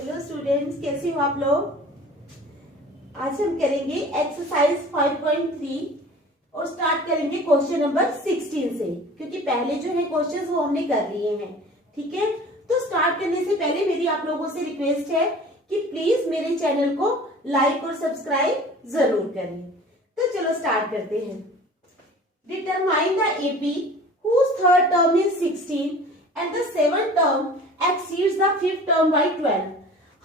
Hello students, कैसे हो आप लोग। आज हम करेंगे एक्सरसाइज 5.3 और स्टार्ट करेंगे क्वेश्चन नंबर 16 से, क्योंकि पहले जो है क्वेश्चंस वो हमने कर लिए हैं। ठीक है, तो स्टार्ट करने से पहले मेरी आप लोगों से रिक्वेस्ट है कि प्लीज मेरे चैनल को लाइक और सब्सक्राइब जरूर करें। तो चलो स्टार्ट करते हैं। Determine the AP whose third term is 16 and the seventh term exceeds the fifth term by 12।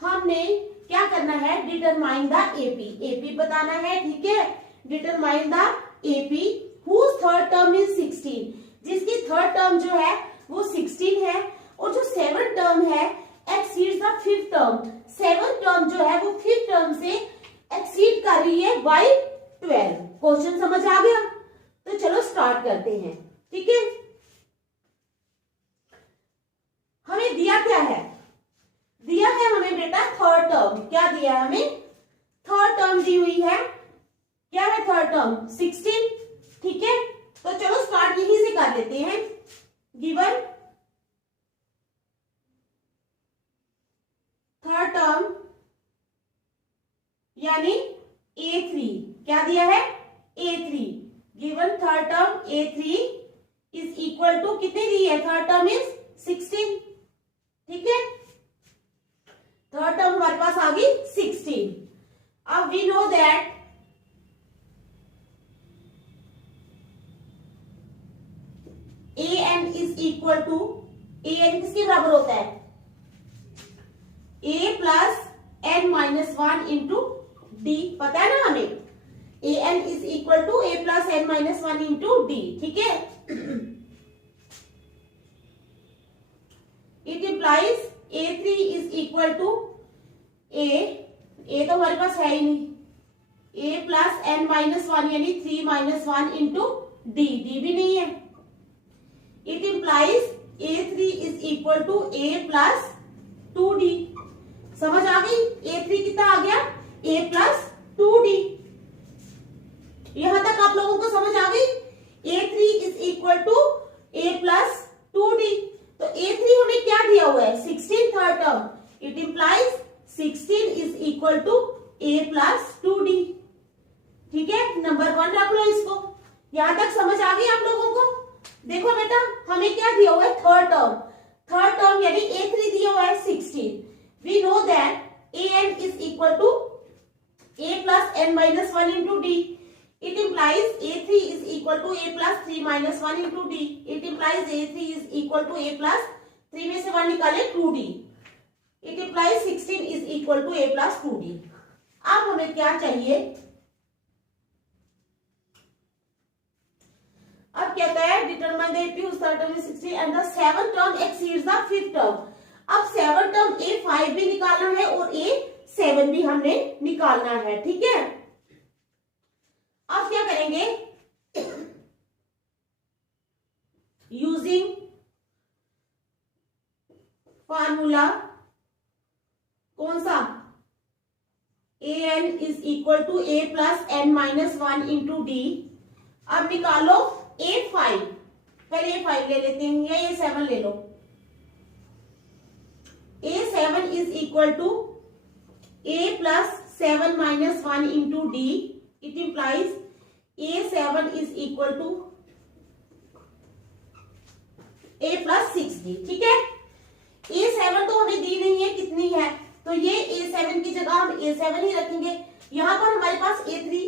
हमने क्या करना है, डिटरमाइन द एपी, एपी बताना है। ठीक है, determine the AP whose third term is 16, जिसकी थर्ड टर्म जो है वो 16 है और जो सेवन टर्म है exceeds the fifth term, seven term जो है वो फिफ्थ टर्म से एक्सीड कर रही है बाय 12। क्वेश्चन समझ आ गया? तो चलो स्टार्ट करते हैं। ठीक है, हमें दिया क्या है, दिया है हमें बेटा थर्ड टर्म। क्या दिया है हमें? थर्ड टर्म दी हुई है। क्या है थर्ड टर्म? 16। ठीक है, तो चलो स्टार्ट यहीं से कर लेते हैं। गिवन थर्ड टर्म यानी A3, क्या दिया है? A3। Given third term A3 is equal to, कितनी दी है? Third term is 16। ठीक है, थर्ड टर्म हमारे पास आ गई 16। अब we know that an is equal to, an किसके बराबर होता है? a plus n minus 1 into D, पता है ना हमें। an is equal to a plus n minus 1 into D. ठीक है, it implies A3 is equal to a तो हमारे पास है ही नहीं, a प्लस n माइनस 1 यानी 3 माइनस 1 इंटू डी, डी भी नहीं है। It implies A3 is equal to a plus 2d। समझ आ गई? A3 कितना आ गया? a plus 2d। यहां तक आप लोगों को समझ आ गई? A3 is equal to a plus 2d। तो A3 हमें क्या दिया हुआ है? 16 third term. It implies 16 is equal to a plus 2d। ठीक है, नंबर 1 रख लो इसको। यहां तक समझ आ गई आप लोगों को? देखो बेटा, हमें क्या दिया हुआ है? Third term. थर्ड टर्म यानी A3 दिया हुआ है 16। We know that an is equal to a plus n minus 1 into D. It implies A3 is equal to A plus 3 minus 1 into D. It implies A3 is equal to A plus 3 में से 1 निकाले 2D. It implies 16 is equal to A plus 2D. अब हमें क्या चाहिए? अब कहता है determine the AP whose third term is 16 and the seventh term exceeds the fifth term. अब सेवन टर्म A5 भी निकालना है और A7 भी हमने निकालना है। ठीक है, अब क्या करेंगे? यूजिंग फार्मूला, कौन सा? an is equal to a plus n minus 1 into D. अब निकालो A5, पहले A5 ले लेते हैं या A7 ले लो। A7 is equal to a plus 7 minus 1 into D. It implies A7 is equal to A plus 6D। ठीक है, A7 तो हमें दी नहीं है, कितनी है? तो ये A7 की जगह हम A7 ही रखेंगे। यहां पर हमारे पास A3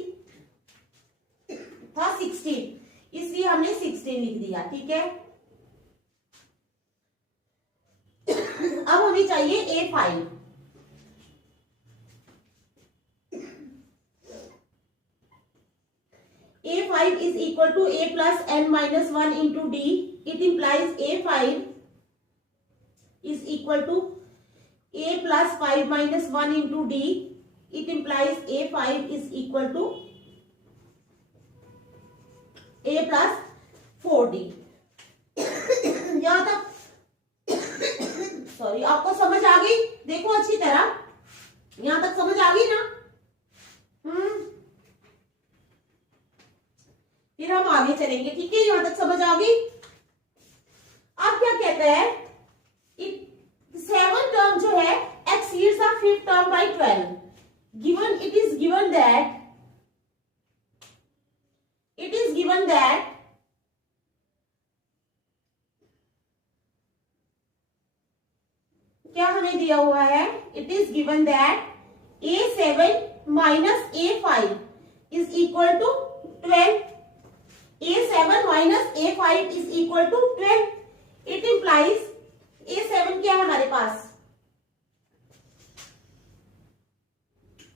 था 16, इसलिए हमने 16 लिख दिया। ठीक है, अब हमें चाहिए A5। A5 is equal to A plus n minus 1 into D. It implies A5 is equal to A plus 5 minus 1 into D. It implies A5 is equal to A plus 4D. यहां तक sorry, आपको समझ आ गई? देखो अच्छी तरह, यहां तक समझ आ गई ना? फिर हम आगे चलेंगे। ठीक है, यहां तक समझ आ गई? अब क्या कहता है? सेवन टर्म जो है exceeds the is given that क्या हमें दिया हुआ है, it is given that A7 minus A5 is equal to 12. A7 minus A5 is equal to 12. It implies A7 क्या है हमारे पास,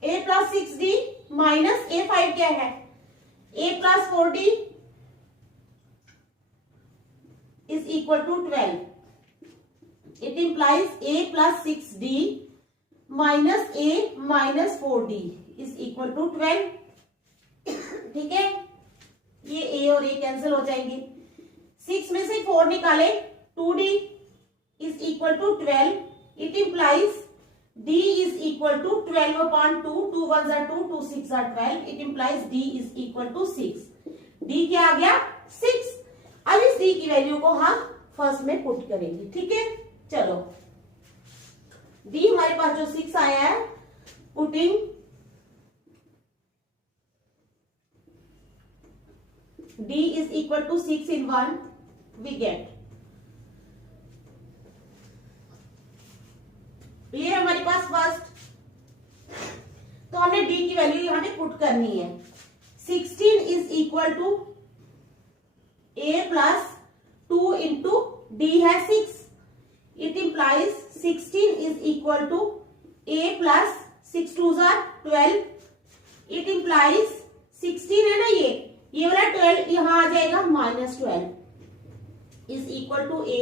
A plus 6D minus A5 क्या है, A plus 4D is equal to 12. It implies A plus 6D minus A minus 4D is equal to 12. ठीक है, ये A और A कैंसिल हो जाएंगे. 6 में से 4 निकाले, 2D is equal to 12. It implies D is equal to 12 upon 2. 2 1s are 2, 2 6 are 12. It implies D is equal to 6. D क्या आ गया, 6. अब इस D की वैल्यू को हम फर्स्ट में पुट करेंगे. ठीक है, चलो D हमारे पास जो 6 आया है, putting D is equal to 6 in 1, we get ये हमारे पास फर्स्ट, तो हमने D की वैल्यू यहां पे पुट करनी है. 16 is equal to A plus 2 into D है 6. It implies 16 is equal to A plus 6 2s are 12. It implies 16 है ना, ये वाला 12 यहां आ जाएगा, minus 12 is equal to A.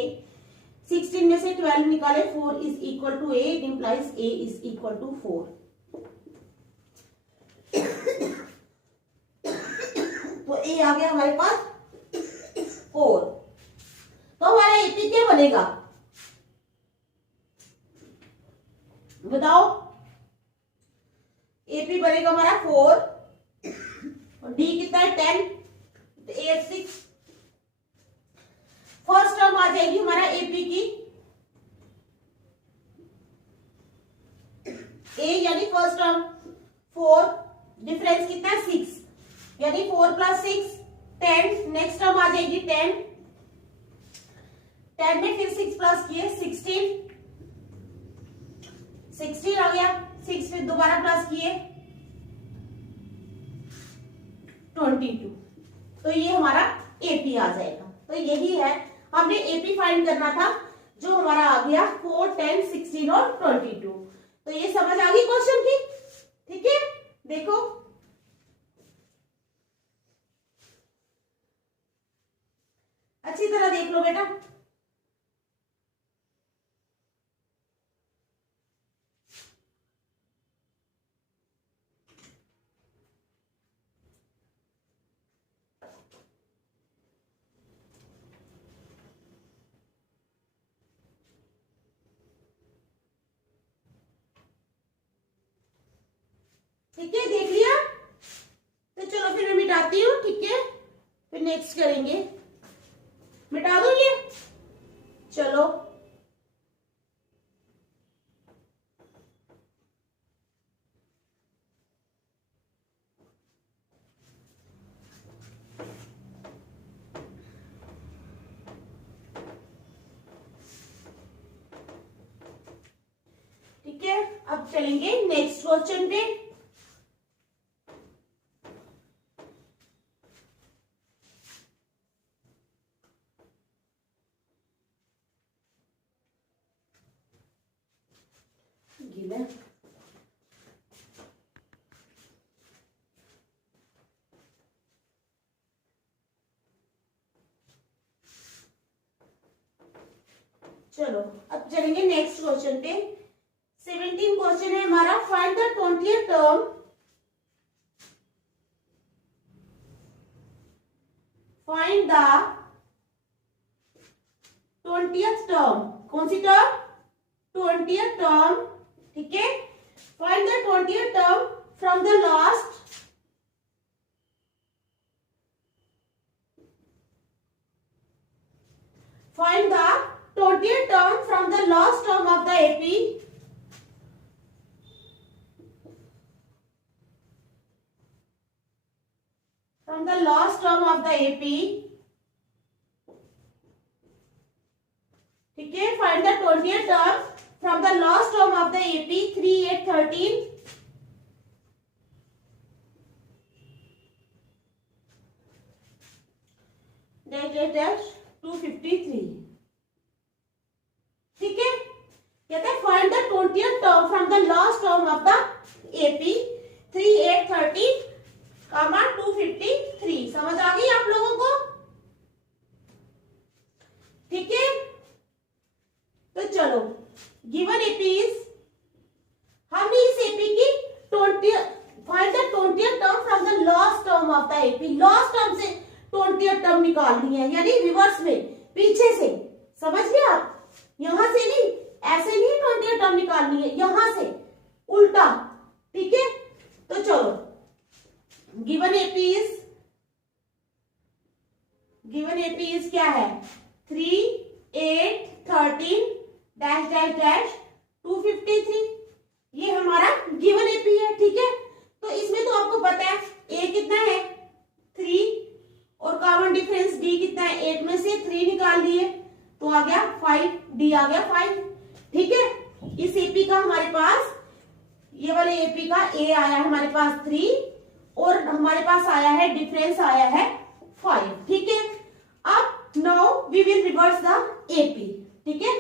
16 में से 12 निकाले, 4 is equal to A. It implies A is equal to 4. तो A आ गया हमारे पास 4. तो हमारा AP क्या बनेगा, बताओ. AP बनेगा हमारा 4 और D कितना है 10, 8 6. फर्स्ट टर्म आ जाएगी हमारा AP की A यानी फर्स्ट टर्म 4, डिफरेंस कितना है 6, यानी 4 प्लस 6 10. नेक्स्ट टर्म आ जाएगी 10. 10 में फिर 6 प्लस किए 16 आ गया. 6 फिर दोबारा प्लस किए 22. तो ये हमारा AP आ जाएगा. तो यही है, हमने AP फाइंड करना था, जो हमारा आ गया 4 10 16 और 22. तो ये समझ आ गई क्वेश्चन की. ठीक है, देखो अच्छी तरह देख लो बेटा. ठीक है, देख लिया. तो चलो फिर मैं मिटाती हूँ. ठीक है, फिर नेक्स्ट करेंगे. मिटा दो ये, चलो. ठीक है, अब चलेंगे नेक्स्ट क्वेश्चन पे. गिवन चलो अब चलेंगे नेक्स्ट क्वेश्चन पे. 17 क्वेश्चन है हमारा. Find the 20th term. Find the 20th term. कौन सी टर्म, 20th टर्म. ठीक है, find the 20th term from the last find the 20th term from the last term of the AP. from the last term of the AP, ठीक है, find the 20th term from the last term of the AP 3, 8, 13 dash 253, ठीक है, कहते हैं find the 20th term from the last term of the AP 3, 8, 13 253। समझ आ गई आप लोगों को? ठीक है, तो चलो गिवन एपी इज, हमने इस एपी की 20 find the 20th term from the last term of the AP, last term से 20th टर्म निकालनी है, यानी रिवर्स में, पीछे से। समझ गए आप? यहां से नहीं, ऐसे नहीं 20th टर्म निकालनी है, यहां से उल्टा। ठीक है, तो चलो गिवन एपी इज क्या है? 3, 8, 13 डैश डैश डैश 253, ये हमारा गिवन एपी है। ठीक है, तो इसमें तो आपको पता है ए कितना है 3 और कॉमन डिफरेंस डी कितना है, 8 में से 3 निकाल दिए तो आ गया 5, डी आ गया 5। ठीक है, इस एपी का हमारे पास, ये वाले एपी का ए आया है हमारे पास 3 और हमारे पास आया है डिफरेंस आया है 5। ठीक है, अब now we will reverse the AP. ठीक है,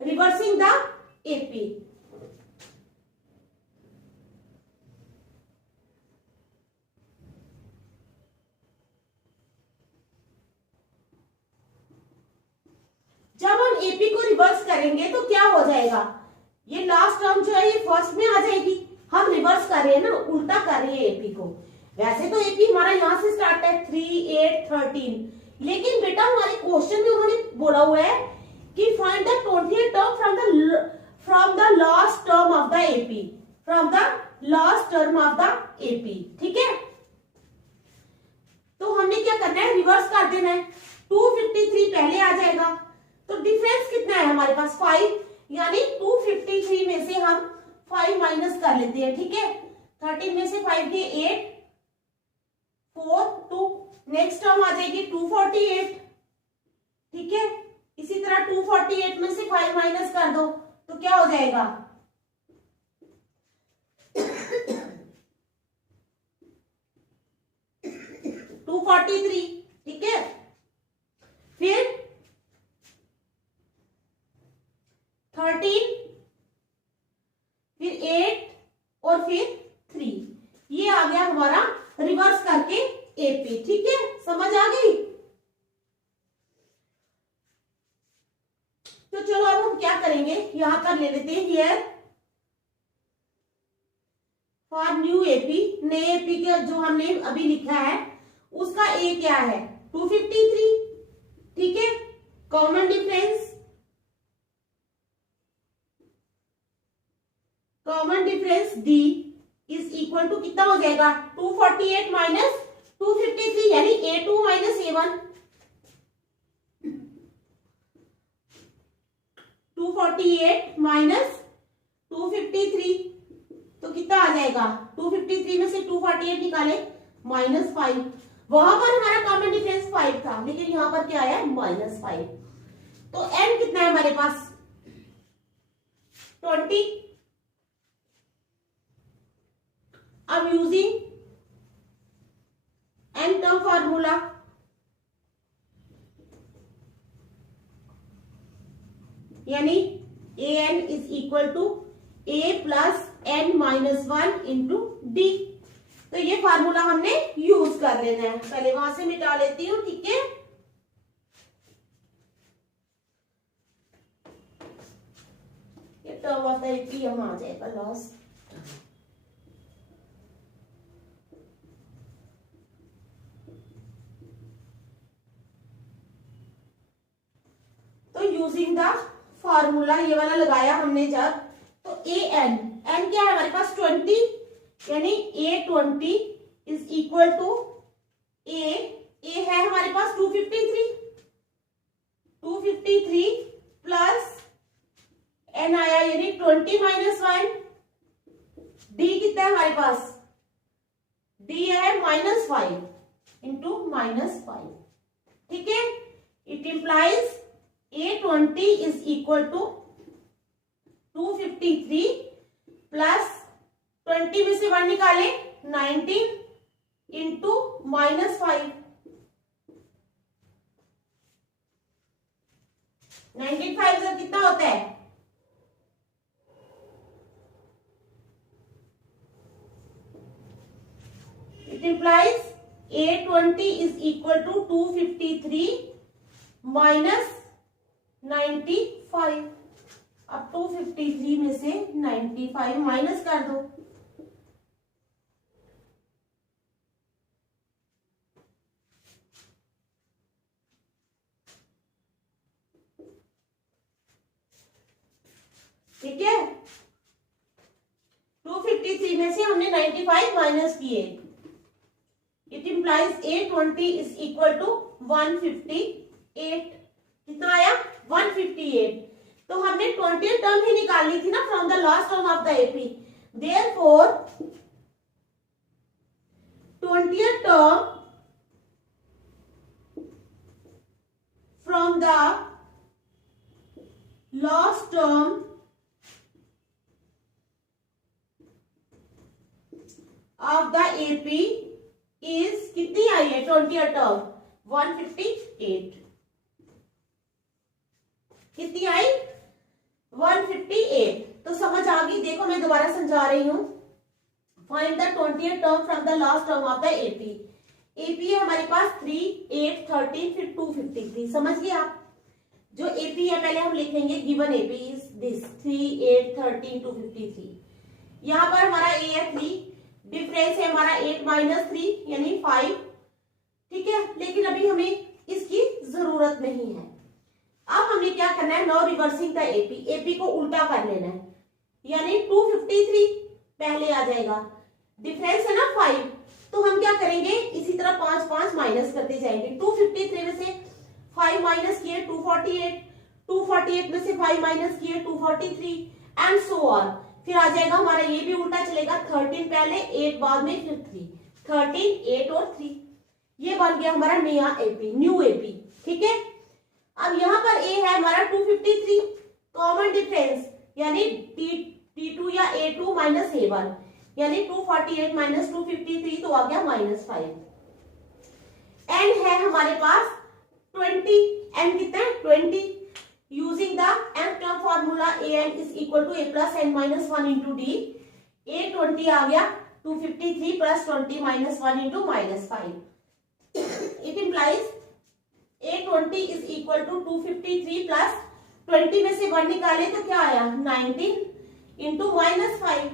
रिवर्सिंग द एपी। जब हम एपी को रिवर्स करेंगे तो क्या हो जाएगा? ये लास्ट टर्म जो है ये फर्स्ट में आ जाएगी। हम रिवर्स कर रहे हैं ना, उल्टा कर रहे हैं एपी को। वैसे तो एपी हमारा यहां से स्टार्ट है 3, 8, 13, लेकिन बेटा हमारे क्वेश्चन में उन्होंने बोला हुआ है कि find the 20th term from the last term of the AP, from the last term of the AP. ठीक है, तो हमने क्या करना है? रिवर्स कर देना है। 253 पहले आ जाएगा, तो डिफरेंस कितना है हमारे पास? 5, यानी 253 में से हम 5 माइनस कर लेते हैं। ठीक है, 13 में से 5 के 8, 4, 2, नेक्स्ट टर्म आ जाएगी 248। ठीक है, इसी तरह 248 में से 5 माइनस कर दो तो क्या हो जाएगा? 243। ठीक है, फिर 13, फिर 8 और फिर 3, ये आ गया हमारा रिवर्स करके एपी। ठीक है, समझ आ गई? तो चलो अब हम क्या करेंगे, यहां पर ले लेते हैं हियर फॉर न्यू एपी, नए एपी का जो हमने अभी लिखा है उसका ए क्या है? 253। ठीक है, common difference D is equal to कितना हो जाएगा? 248 माइनस 253, यानी A2 माइनस A1। 248 माइनस 253 तो कितना आ जाएगा? 253 में से 248 निकाले -5। वहां पर हमारा कॉमन डिफरेंस 5 था, लेकिन यहां पर क्या आया? -5। तो n कितना है हमारे पास? 20। अब यूजिंग n टर्म फार्मूला, यानी an is equal to a plus n minus 1 into D. तो ये फार्मूला हमने यूज कर लेना है, पहले वहां से मिटा लेती हूं। ठीक है, ये टर्म ऑफ द एपी यहां आ जाएगा लॉस। तो यूजिंग द फार्मूला, ये वाला लगाया हमने जब, तो ए एन क्या है हमारे पास? 20, यानी A20 इज इक्वल टू ए है हमारे पास 253 प्लस n आया, यानी 20 माइनस 1। डी कितना है हमारे पास? डी है -5, इंटू -5। ठीक है, it implies A20 is equal to 253 plus 20 में से 1 निकाले 19 इंटू -5। 95 से कितना होता है? It implies A20 is equal to 253 minus 95। अब 253 में से 95 माइनस कर दो। ठीक है, 253 में से हमने 95 माइनस किए। It implies A20 is equal to 158। कितना आया? 158। तो हमने 20th टर्म ही निकालनी थी ना from the last term of the AP. Therefore 20th term from the last term of the AP is कितनी आई है? 20th term 158। कितनी आई? 158। तो समझ आ गई? देखो मैं दोबारा समझा रही हूं। Find the 20th term from the last term of the AP. AP है हमारे पास 3, 8, 13 फिर 253। समझ गए आप? जो एपी है पहले हम लिख लेंगे, गिवन एपी इज दिस 3, 8, 13, 253। यहां पर हमारा ए है 3, डिफरेंस है हमारा 8 माइनस 3 यानी 5। ठीक है, लेकिन अभी हमें इसकी जरूरत नहीं है। अब हमने क्या करना है? Now reversing the AP. AP को उल्टा कर लेना है, यानी 253 पहले आ जाएगा। डिफरेंस है ना 5, तो हम क्या करेंगे? इसी तरह 5 5 माइनस करते जाएंगे। 253 में से 5 माइनस किए 248, 248 में से 5 माइनस किए 243 एंड सो ऑन। फिर आ जाएगा हमारा ये भी उल्टा चलेगा, 13 पहले 8 बाद में फिर 3, 13, 8 और 3। ये बन गया हमारा नया एपी, न्यू एपी। ठीक है, अब यहां पर ए है हमारा 253, कॉमन डिफरेंस यानी T2 या A2 माइनस A1 यानी 248 माइनस 253 तो आ गया -5। एंड है हमारे पास 20। एंड कितना है? 20। Using the nth term formula an is equal to a plus n minus 1 into D. A20 आ गया 253 plus 20 minus 1 into -5। It implies A20 is equal to 253 plus 20 में से 1 निकाले तो क्या आया? 19 into -5।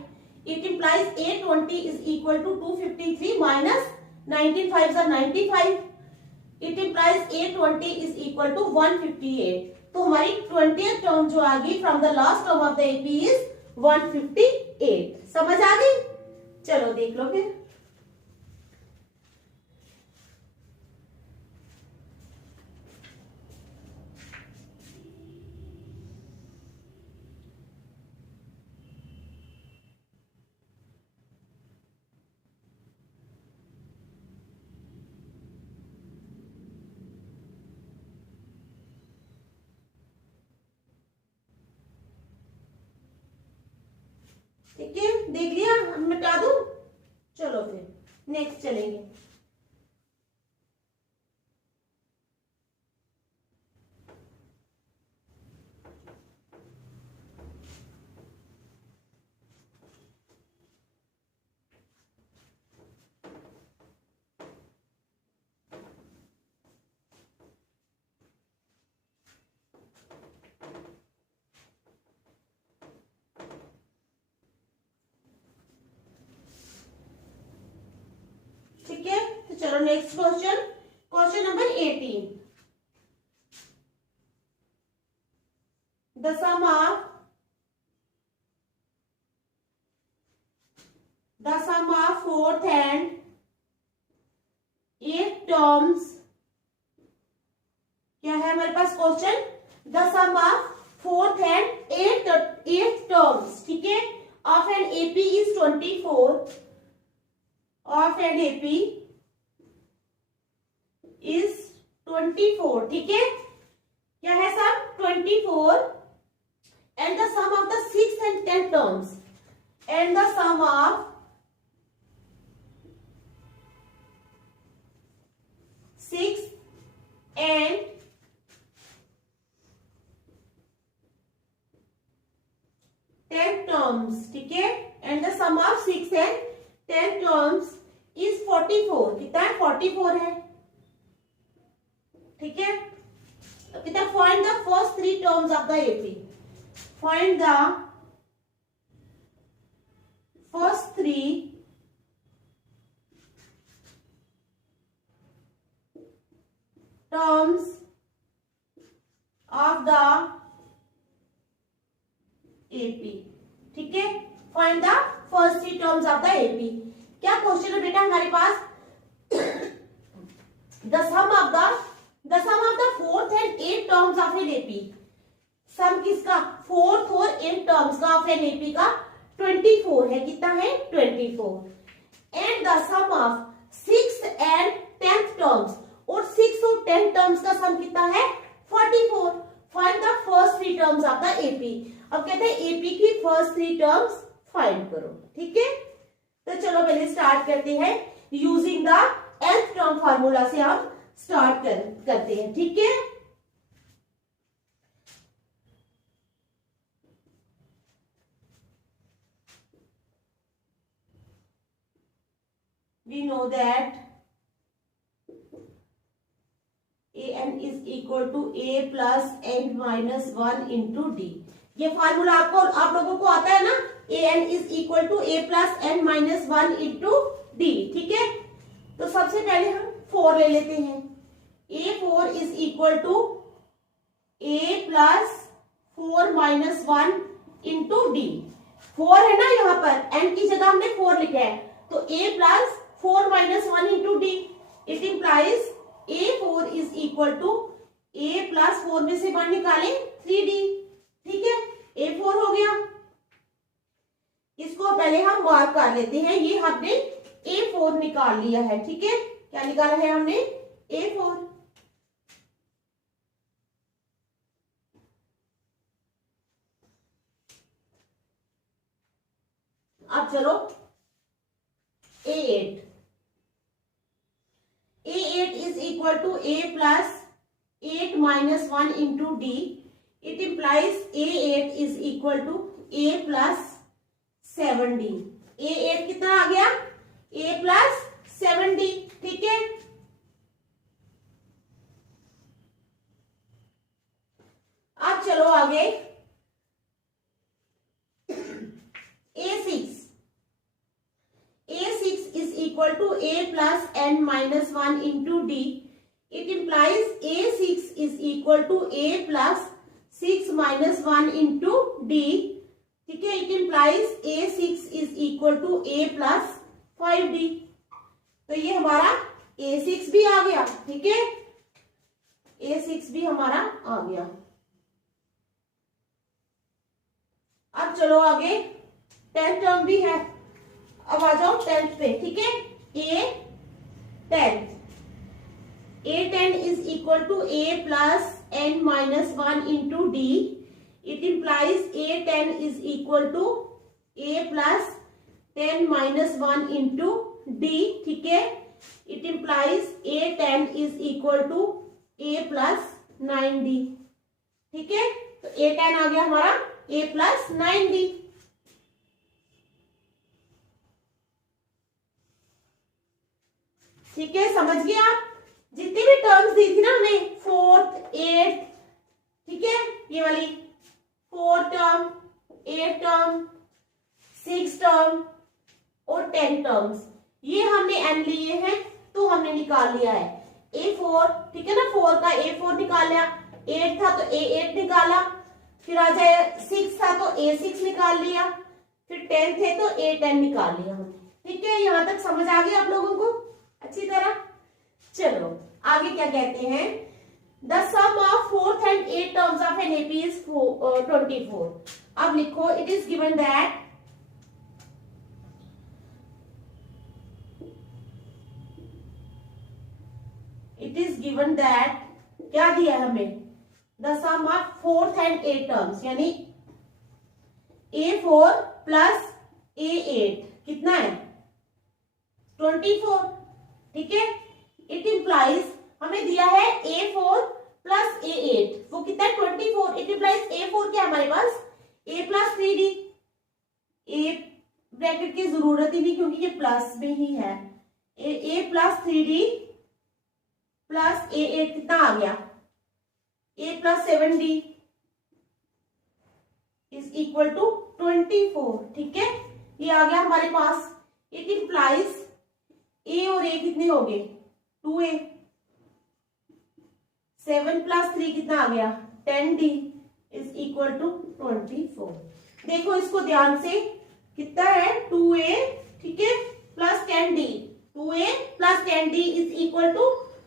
It implies A20 is equal to 253 minus 19 5 are 95। It implies A20 is equal to 158। तो हमारी 20th टर्म जो आ गई from the last term of the AP is 158। समझ आ गई? चलो देख लो फिर। ठीक है, देख लिया? मिटा दूं? चलो फिर नेक्स्ट चलेंगे। ठीक है, तो चलो next question, question number 18। The sum of 4th and 8th terms. क्या है हमारे पास question? The sum of 4th and 8th terms. ठीक है, of an AP is 24। of an AP and the sum of the 6th and 10th terms, and the sum of 6th and 10th terms, ठीक है, and the sum of 6th and 10th terms is 44. कितना है? 44 है, ठीक है। कितना? Find the first 3 terms of the AP. Find the first 3 terms of the AP, ठीक है। Find the first 3 terms of the AP. क्या क्वेश्चन है बेटा हमारे पास? The sum of the 4th and 8th terms of an AP। Sum किसका? 4th और 8th terms का ऑफ एन एपी का 24 है। कितना है? 24। And the sum of 6th and 10th terms, और 6 और 10 terms का सम कितना है? 44। Find the first 3 terms of the AP. अब कहते हैं एपी की फर्स्ट 3 terms फाइंड करो, ठीक है। तो चलो पहले स्टार्ट करते हैं। Using the nth term formula से हम स्टार्ट करते हैं, ठीक है। We know that an is equal to a plus n minus 1 into d। ये फार्मूला आप लोगों को आता है ना? an is equal to a plus n minus 1 into d, ठीक है। तो सबसे पहले हम 4 ले लेते हैं। a4 is equal to a plus 4 minus 1 into d। 4 है ना यहाँ पर, n की जगह हमने 4 लिखा है, तो a plus 4 minus 1 into d। It implies a4 is equal to a plus 4 में से 1 निकालें 3d, ठीक है। a4 हो गया। इसको पहले हम मार्क कर लेते हैं। ये हमने a4 निकाल लिया है, ठीक है। क्या निकाला है हमने? a4। अब चलो a8। a8 is equal to a plus 8 minus 1 into d। It implies a8 is equal to a plus 7d। a8 कितना आ गया? a plus 7d, ठीक है। अब चलो आगे। a6 is equal to a plus n minus 1 into d। It implies a6 is equal to a plus 6 minus 1 into d, ठीक है। It implies a6 is equal to a plus 5d। तो ये हमारा a6 भी आ गया, ठीक है। a6 भी हमारा आ गया। अब चलो आगे। 10th टर्म भी है। अब आ जाओ 10th पे, ठीक है। a10 is equal to a plus n minus 1 into d। It implies a10 is equal to a plus 10 minus 1 into d, ठीक है। It implies a10 is equal to a plus 9d, ठीक है। तो a10 आ गया हमारा a plus 9d। ठीक है, समझ गए आप? जितनी भी टर्म्स दी थी ना हमें, 4th 8th, ठीक है, ये वाली 4th term, 8th term, 6th term और 10 टर्म्स, ये हमने n लिए हैं तो हमने निकाल लिया है। a4, ठीक है ना, 4 का a4 निकाल लिया, 8 था तो a8 निकाला, फिर आ जाए 6 था तो a6 निकाल लिया, फिर 10 थे तो a10 निकाल लिया हमने, ठीक है। यहां तक समझ आ गई आप लोगों को अच्छी तरह? चलो आगे क्या कहते हैं। The sum of 4th and 8th terms of an AP is 24। अब लिखो, इट इज गिवन दैट क्या दिया हमें? The sum of 4th and 8th terms, यानी A4 प्लस A8 कितना है 24, ठीक है। इट इम्प्लाइज हमें दिया है A4 प्लस A8, वो कितना है 24। इट इम्प्लाइज A4 क्या है हमारे पास A plus 3D, A bracket की जरूरत ही नहीं क्योंकि ये प्लस में ही है। A plus 3D plus A8 कितना आ गया A plus 7D is equal to 24, ठीक है। ये आ गया हमारे पास। इट इम्प्लाइज A और A कितने हो गए 2A, 7 प्लस 3 कितना आ गया 10D इज इक्वल टू 24। देखो इसको ध्यान से, कितना है 2A, ठीक है, plus 10D, 2A plus 10D is equal to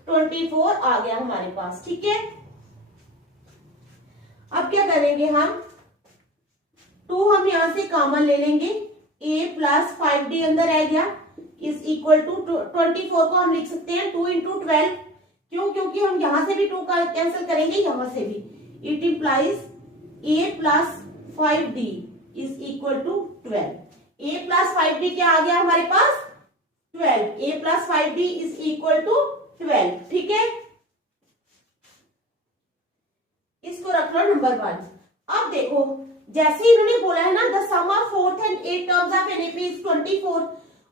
24 आ गया हमारे पास, ठीक है। अब क्या करेंगे हम 2 हम यहां से कॉमन ले लेंगे, A प्लस 5D अंदर आ गया इज इक्वल टू 24 को हम लिख सकते हैं 2 इंटू 12, क्यों, क्योंकि हम यहां से भी 2 का कैंसिल करेंगे यहां से भी। It implies A plus 5D is equal to 12। A plus 5D क्या आ गया हमारे पास 12, A plus 5D is equal to 12, ठीक है। इसको रख लो नंबर 1। अब देखो जैसे इन्होंने बोला है ना the sum of 4th and 8th terms of an AP is 24,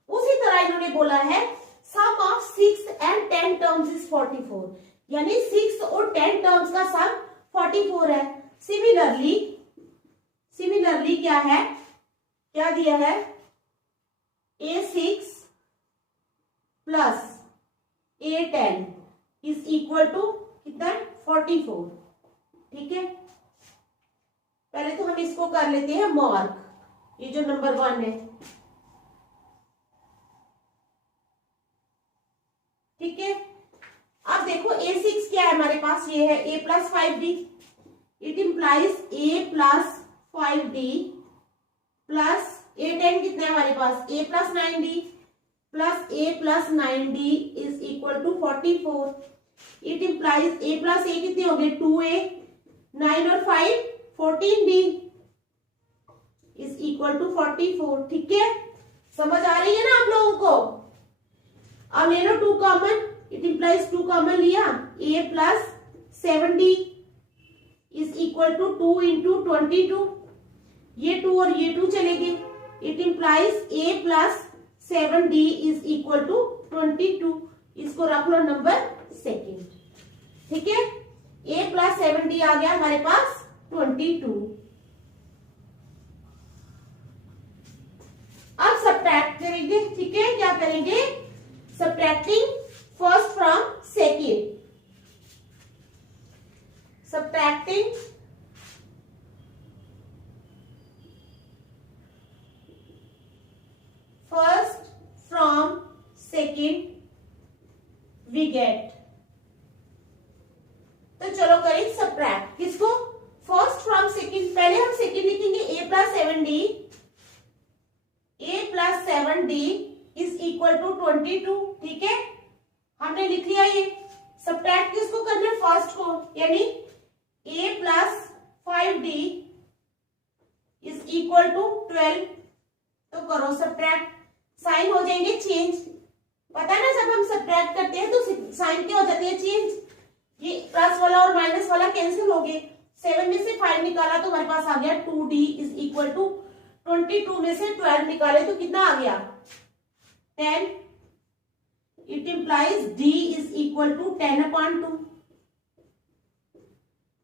उसी तरह इन्होंने बोला है sum of 6th and 10th terms is 44, यानी 6 और 10 टर्म्स का सम 44 है। सिमिलरली क्या है, क्या दिया है A6 plus A10 is equal to कितना 44, ठीक है। पहले तो हम इसको कर लेते हैं मार्क, ये जो नंबर 1 है, ठीक है। अब देखो A6 क्या है हमारे पास, ये है A plus 5D। It implies A plus 5D plus A10 कितना है हमारे पास A plus 9D plus A plus 9D is equal to 44। It implies A plus A कितने हो गए 2A, 9 और 5 14D इज इक्वल टू 44, ठीक है। समझ आ रही है ना आप लोगों को। अब ले लो 2 कॉमन, इट इम्प्लाइज 2 कॉमन लिया A plus 7D is equal to 2 into 22, ये 2 और ये 2 चले गए। It implies A plus 7D is equal to 22, इसको रख लो नंबर 2, ठीक है। A प्लस 7D आ गया हमारे पास 22। अब सब्ट्रैक्ट करेंगे, ठीक है। क्या करेंगे subtracting first from second, subtracting first from second we get. तो चलो करें सब्ट्रैक्ट, किसको फर्स्ट फ्रॉम सेकेंड। पहले हम सेकेंड लिखेंगे A plus 7D, A plus 7D is equal to 22, ठीक है। हमने लिख लिया ये। सब्ट्रैक्ट किसको करना है फर्स्ट को, यानी A plus 5D is equal to 12, तो करो सब्ट्रैक्ट। साइन हो जाएंगे चेंज, पता है ना जब हम सब्ट्रैक्ट करते हैं तो साइन क्या हो जाती है चेंज, ये प्लस वाला और माइनस वाला कैंसिल हो गए। 7 में से 5 निकाला तो हमारे पास आ गया 2D इज इक्वल टू 22 में से 12 निकाले तो कितना आ गया 10। It implies D is equal to 10/2।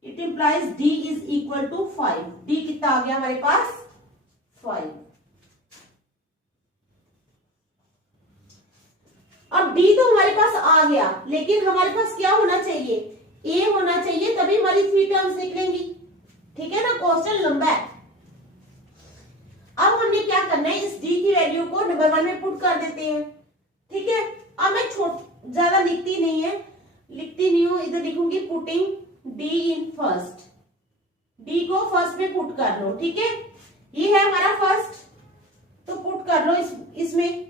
It implies D is equal to 5। D कितना आ गया हमारे पास 5। अब D तो हमारे पास आ गया, लेकिन हमारे पास क्या होना चाहिए A होना चाहिए, तभी हमारी 3 टर्म्स निकलेंगी, ठीक है ना। क्वेश्चन लंबा है। अब हमने क्या करना है, इस D की वैल्यू को नंबर 1 में पुट कर देते हैं, ठीक है। अब मैं ज्यादा लिखती नहीं हूं, इधर लिखूंगी putting D in first. D को फर्स्ट में पुट कर लो, ठीक है। ये है हमारा फर्स्ट, तो पुट कर लो इसमें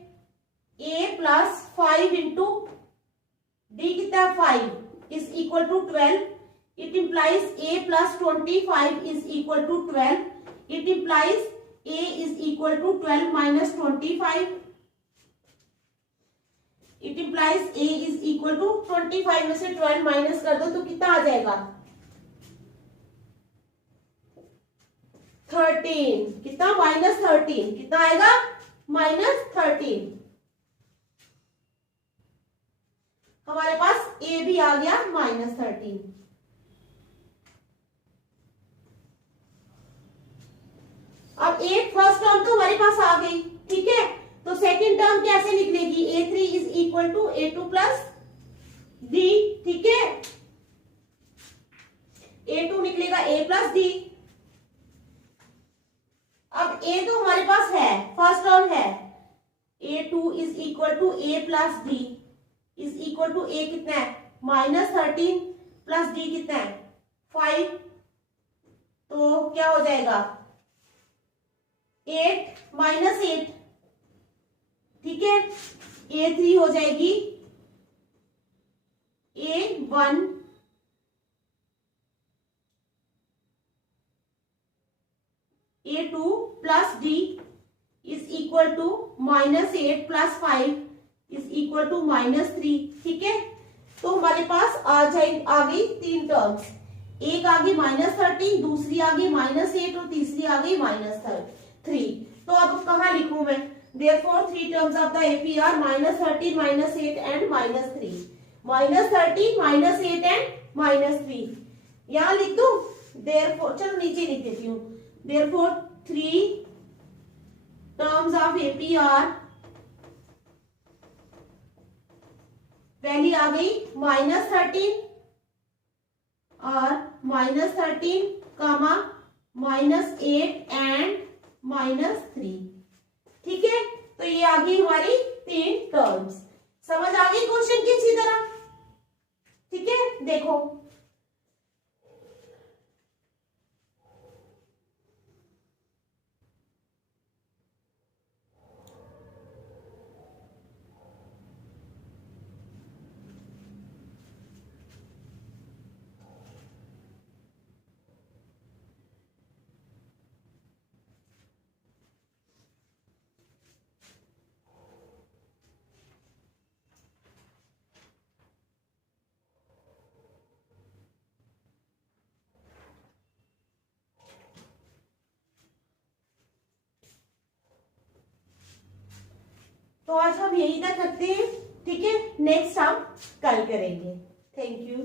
A प्लस 5 इंटू D कितना 5 is equal to 12। It implies A plus 25 is equal to 12। It implies a is equal to 12 minus 25. It implies a is equal to 25 में से 12 माइनस कर दो तो कितना आ जाएगा 13. कितना -13. कितना आएगा -13. हमारे पास a भी आ गया -13. अब एक फर्स्ट टर्म तो हमारे पास आ गई. ठीक है, तो सेकंड टर्म कैसे निकलेगी a3 is equal to a2 plus d. ठीक है, a2 निकलेगा a प्लस d. अब a तो हमारे पास है, फर्स्ट टर्म है. a2 is equal to a plus d is equal to a कितना है -13 प्लस d कितना है 5. तो क्या हो जाएगा 8 -8. ठीक है, a3 हो जाएगी a1 a2 plus d is equal to -8 plus 5 is equal to -3. ठीक है, तो हमारे पास आ गई 3 टर्म्स. एक आ गई -13, दूसरी आ गई -8 और तीसरी आ गई -3. तो अब कहाँ लिखूं मैं? Therefore 3 terms of the AP are -13, -8 and -3. -13, -8 and -3 यहाँ लिख दूं. Therefore चलो नीचे लिख देती हूँ. Therefore 3 terms of AP are, पहली आ गई -13 और -13 कामा -8 एंड -3. ठीक है, तो ये आ गई हमारी 3 टर्म्स. समझ आ गई क्वेश्चन की अच्छी तरह? ठीक है, देखो तो आज हम यही तक रखते हैं. ठीक है, नेक्स्ट हम कल करेंगे. Thank you.